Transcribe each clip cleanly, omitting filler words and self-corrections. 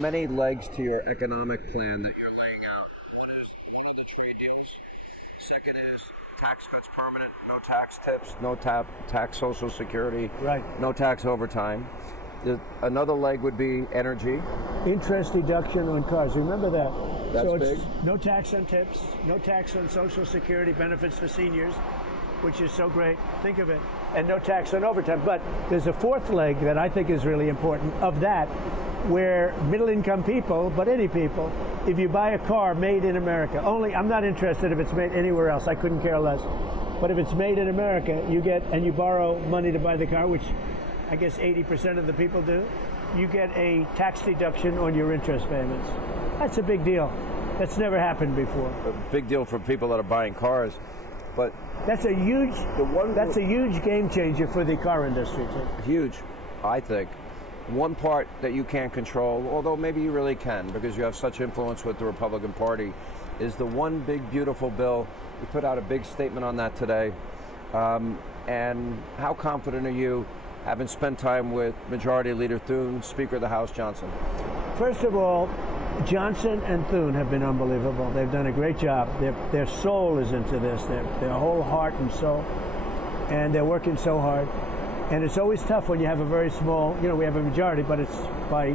Many legs to your economic plan that you're laying out. One is the trade deals. Second is tax cuts permanent, no tax tips, no tax Social Security, right? No tax overtime. Another leg would be energy. Interest deduction on cars. Remember that. That's so it's big. No tax on tips, no tax on Social Security benefits for seniors, which is so great. Think of it. And no tax on overtime. But there's a fourth leg that I think is really important of that, where middle-income people, but any people, if you buy a car made in America, only, I'm not interested if it's made anywhere else, I couldn't care less. But if it's made in America, you get, and you borrow money to buy the car, which I guess 80% of the people do, you get a tax deduction on your interest payments. That's a big deal. That's never happened before. A big deal for people that are buying cars, but that's a huge game changer for the car industry too. Huge, I think. One part that you can't control, although maybe you really can because you have such influence with the Republican Party, is the one big beautiful bill. You put out a big statement on that today. And how confident are you, having spent time with Majority Leader Thune, Speaker of the House Johnson? First of all, Johnson and Thune have been unbelievable. They've done a great job. Their soul is into this, their whole heart and soul, and they're working so hard. And it's always tough when you have a very small, we have a majority, but it's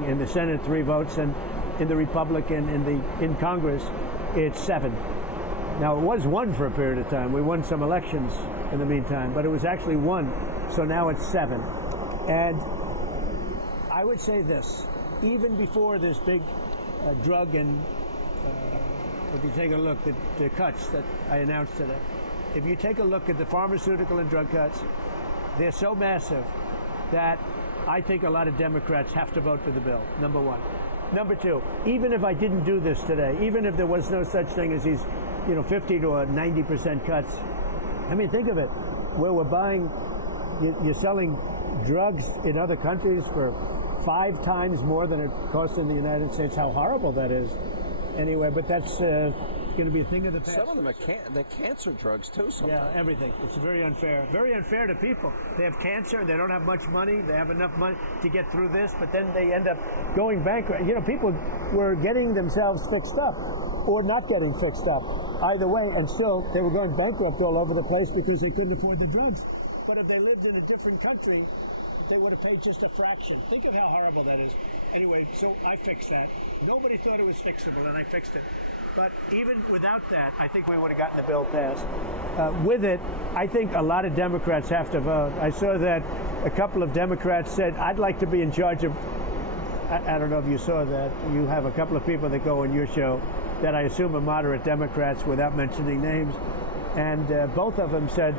in the Senate 3 votes, and in the Republican, in Congress, it's 7. Now, it was 1 for a period of time. We won some elections in the meantime, but it was actually 1. So now it's 7. And I would say this, even before this big drug and, if you take a look at the cuts that I announced today, if you take a look at the pharmaceutical and drug cuts, they're so massive that I think a lot of Democrats have to vote for the bill, number one. Number two, even if I didn't do this today, even if there was no such thing as these 50 to 90% cuts, I mean, think of it, where we're buying, you're selling drugs in other countries for 5 times more than it costs in the United States. How horrible that is. Anyway, but that's going to be a thing of the past. Some of them are they're cancer drugs too sometimes. Yeah, everything. It's very unfair. Very unfair to people. They have cancer, they don't have much money, they have enough money to get through this, but then they end up going bankrupt. People were getting themselves fixed up or not getting fixed up. Either way, and still they were going bankrupt all over the place because they couldn't afford the drugs. But if they lived in a different country, they would have paid just a fraction. Think of how horrible that is. Anyway, so I fixed that. Nobody thought it was fixable, and I fixed it. But even without that, I think we would have gotten the bill passed. With it, I think a lot of Democrats have to vote. I saw that a couple of Democrats said, I'd like to be in charge of, I don't know if you saw that. You have a couple of people that go on your show that I assume are moderate Democrats without mentioning names. And both of them said,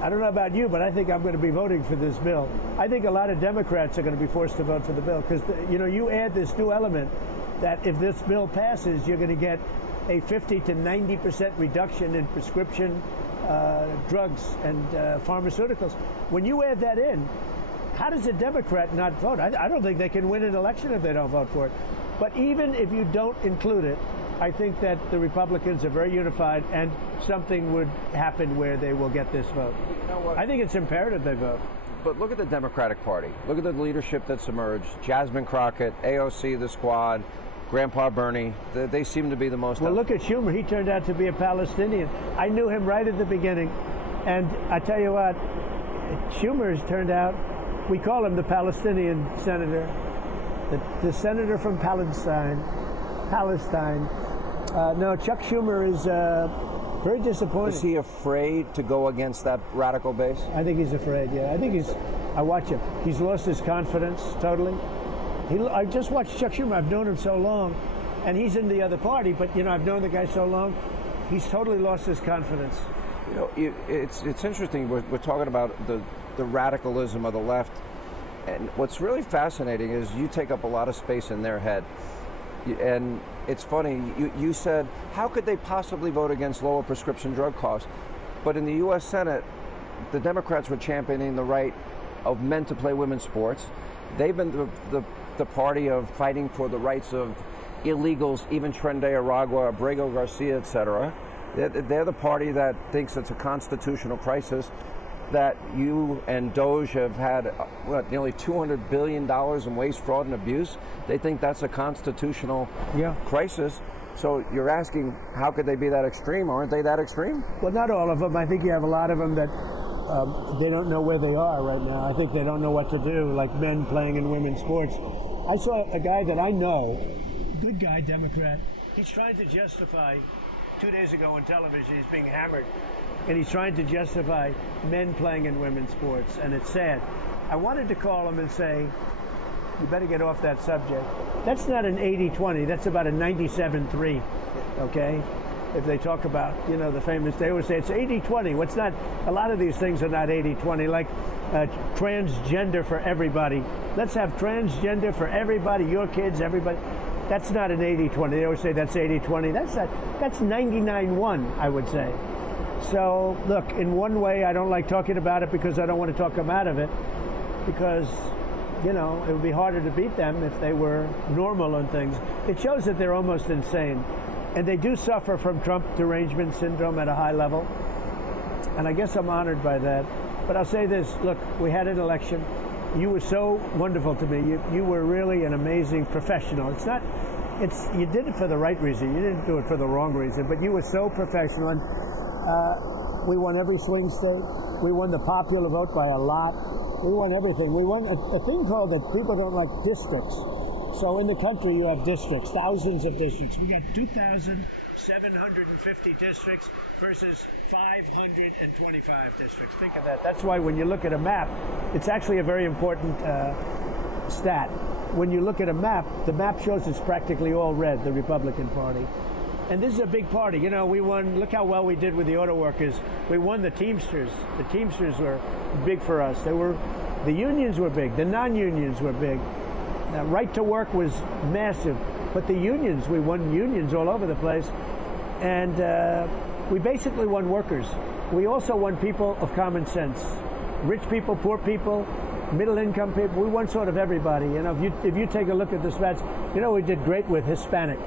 I don't know about you, but I think I'm going to be voting for this bill. I think a lot of Democrats are going to be forced to vote for the bill because, you add this new element that if this bill passes, you're going to get a 50 to 90% reduction in prescription drugs and pharmaceuticals. When you add that in, how does a Democrat not vote? I don't think they can win an election if they don't vote for it. But even if you don't include it, I think that the Republicans are very unified and something would happen where they will get this vote. You know what? I think it's imperative they vote. But look at the Democratic Party. Look at the leadership that's emerged. Jasmine Crockett, AOC, the Squad, Grandpa Bernie. They seem to be the most... Well, look at Schumer. He turned out to be a Palestinian. I knew him right at the beginning. And I tell you what, Schumer's turned out, we call him the Palestinian senator, the senator from Palestine. No, Chuck Schumer is very disappointed. Is he afraid to go against that radical base? I think he's afraid, yeah. I watch him. He's lost his confidence totally. I just watched Chuck Schumer. I've known him so long, and he's in the other party, but, I've known the guy so long. He's totally lost his confidence. It's interesting. We're talking about the radicalism of the left, and what's really fascinating is you take up a lot of space in their head. And it's funny, you said, how could they possibly vote against lower prescription drug costs? But in the U.S. Senate, the Democrats were championing the right of men to play women's sports. They've been the party of fighting for the rights of illegals, even Trende Aragua, Abrego Garcia, etc. They're the party that thinks it's a constitutional crisis. that you and Doge have had, nearly $200 billion in waste, fraud, and abuse. They think that's a constitutional crisis. So you're asking, how could they be that extreme? Aren't they that extreme? Well, not all of them. I think you have a lot of them that they don't know where they are right now. I think they don't know what to do, like men playing in women's sports. I saw a guy that I know, good guy, Democrat. He's trying to justify, 2 days ago on television, he's being hammered, and he's trying to justify men playing in women's sports, and it's sad. I wanted to call him and say, you better get off that subject. That's not an 80-20, that's about a 97-3, okay? If they talk about, the famous, they always say it's 80-20. What's not, a lot of these things are not 80-20, like transgender for everybody. Let's have transgender for everybody, your kids, everybody. That's not an 80-20. They always say that's 80-20. That's 99-1, I would say. So, look, in one way, I don't like talking about it because I don't want to talk them out of it, because it would be harder to beat them if they were normal on things. It shows that they're almost insane. And they do suffer from Trump derangement syndrome at a high level. And I guess I'm honored by that. But I'll say this, look, we had an election. You were so wonderful to me. You were really an amazing professional. You did it for the right reason. You didn't do it for the wrong reason, but you were so professional. And we won every swing state. We won the popular vote by a lot. We won everything. We won a thing called that people don't like districts. So in the country, you have districts, thousands of districts. We got 2,750 districts versus 525 districts. Think of that. That's why when you look at a map, it's actually a very important stat. When you look at a map, the map shows it's practically all red, the Republican Party. And this is a big party. We won, look how well we did with the auto workers. We won the Teamsters. The Teamsters were big for us. The unions were big. The non-unions were big. Right to work was massive, but the unions, we won unions all over the place, and we basically won workers. We also won people of common sense, rich people, poor people, middle-income people. We won sort of everybody. If you take a look at the stats, we did great with Hispanic.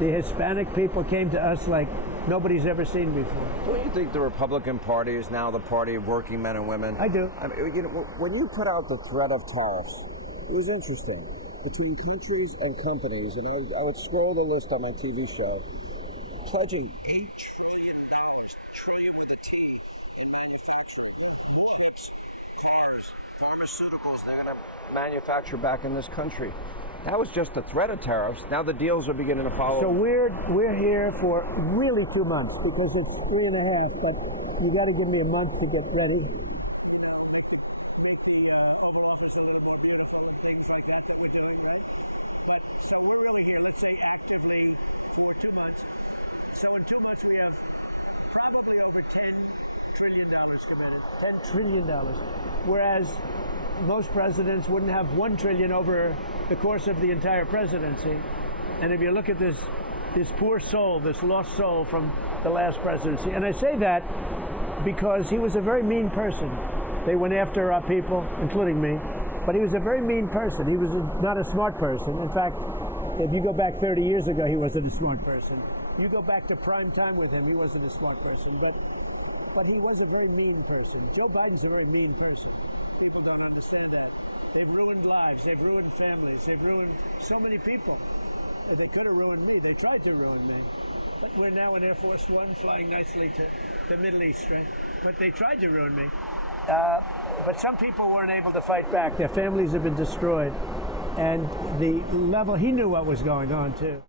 The Hispanic people came to us like nobody's ever seen before. Don't you think the Republican Party is now the party of working men and women? I do. When you put out the threat of tariffs, it was interesting. Between countries and companies, and I would scroll the list on my TV show, pledging $8 trillion with a T, in manufacturing books, cars, pharmaceuticals they're going to manufacture back in this country. That was just the threat of tariffs. Now the deals are beginning to follow. So we're here for really 2 months, because it's 3.5, but you got to give me a month to get ready. Make the Oval Office a little more beautiful, things like that we're doing, right? But so we're really here, let's say actively for 2 months. So in 2 months we have probably over $10 trillion committed. $10 trillion. Whereas most presidents wouldn't have $1 trillion over the course of the entire presidency. And if you look at this poor soul, this lost soul from the last presidency, and I say that because he was a very mean person. They went after our people, including me, but he was a very mean person. He was not a smart person. In fact, if you go back 30 years ago, he wasn't a smart person. You go back to prime time with him, he wasn't a smart person, but he was a very mean person. Joe Biden's a very mean person. People don't understand that. They've ruined lives, they've ruined families, they've ruined so many people. They could have ruined me. They tried to ruin me. But we're now in Air Force One, flying nicely to the Middle East, right? But they tried to ruin me. But some people weren't able to fight back. Their families have been destroyed. And the level, he knew what was going on, too.